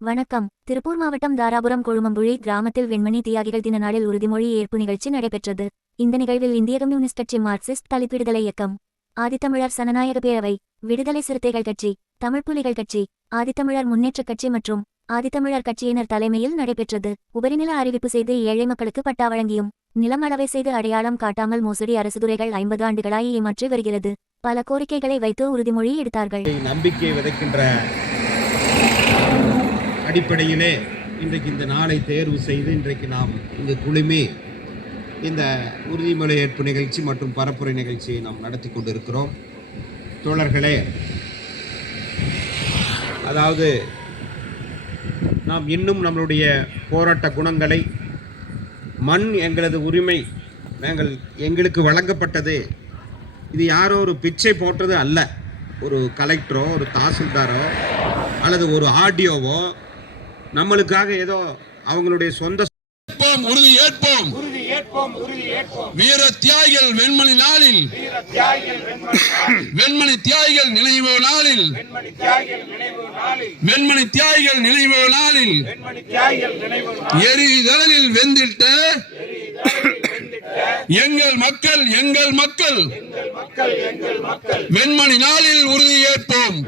வணக்கம். திருப்பூர் மாவட்டம் தாராபுரம் கொழுமம்புழி கிராமத்தில் வெண்மணி தியாகிகள் தின நாளில் உறுதிமொழி ஏற்பு நிகழ்ச்சி நடைபெற்றது. இந்த நிகழ்வில் இந்திய கம்யூனிஸ்ட் கட்சி, மார்க்சிஸ்ட் தலித் விடுதலை இயக்கம், ஆதித்தமிழர் சனநாயக பேரவை, விடுதலை சிறுத்தைகள் கட்சி, தமிழ் புலிகள் கட்சி, ஆதித்தமிழர் முன்னேற்றக் கட்சி மற்றும் ஆதித்தமிழர் கட்சியினர் தலைமையில் நடைபெற்றது. உபரிநில அறிவிப்பு செய்து ஏழை மக்களுக்கு பட்டா வழங்கியும் நிலம் அளவை செய்து அடையாளம் காட்டாமல் மோசடி அரசுதுறைகள் 50 ஆண்டுகளாய் ஏமாற்றி வருகிறது. பல கோரிக்கைகளை வைத்து உறுதிமொழி எடுத்தார்கள். நம்பிக்கை விதைக்கின்ற அடிப்படையிலே இன்றைக்கு இந்த நாளை தேர்வு செய்து இன்றைக்கு நாம் இங்கு குழுமி இந்த உறுதிமொழி ஏற்பு நிகழ்ச்சி மற்றும் பரப்புரை நிகழ்ச்சியை நாம் நடத்தி கொண்டிருக்கிறோம். தோழர்களே, அதாவது நாம் இன்னும் நம்மளுடைய போராட்ட குணங்களை, மண் எங்களது உரிமை, எங்களுக்கு வழங்கப்பட்டது, இது யாரோ ஒரு பிச்சை போட்டது அல்ல. ஒரு கலெக்டரோ ஒரு தாசில்தாரோ அல்லது ஒரு ஆடியோவோ நம்மளுக்காக ஏதோ அவங்களுடைய சொந்த உறுதி ஏற்போம் வீர தியாகிகள் வெண்மணி நாளில், வெண்மணி தியாகிகள் நினைவு நாளில், வெண்மணி தியாகிகள் நினைவு நாளில் எரிதலில் வெந்திட்ட எங்கள் மக்கள் வெண்மணி நாளில் உறுதி ஏற்போம்.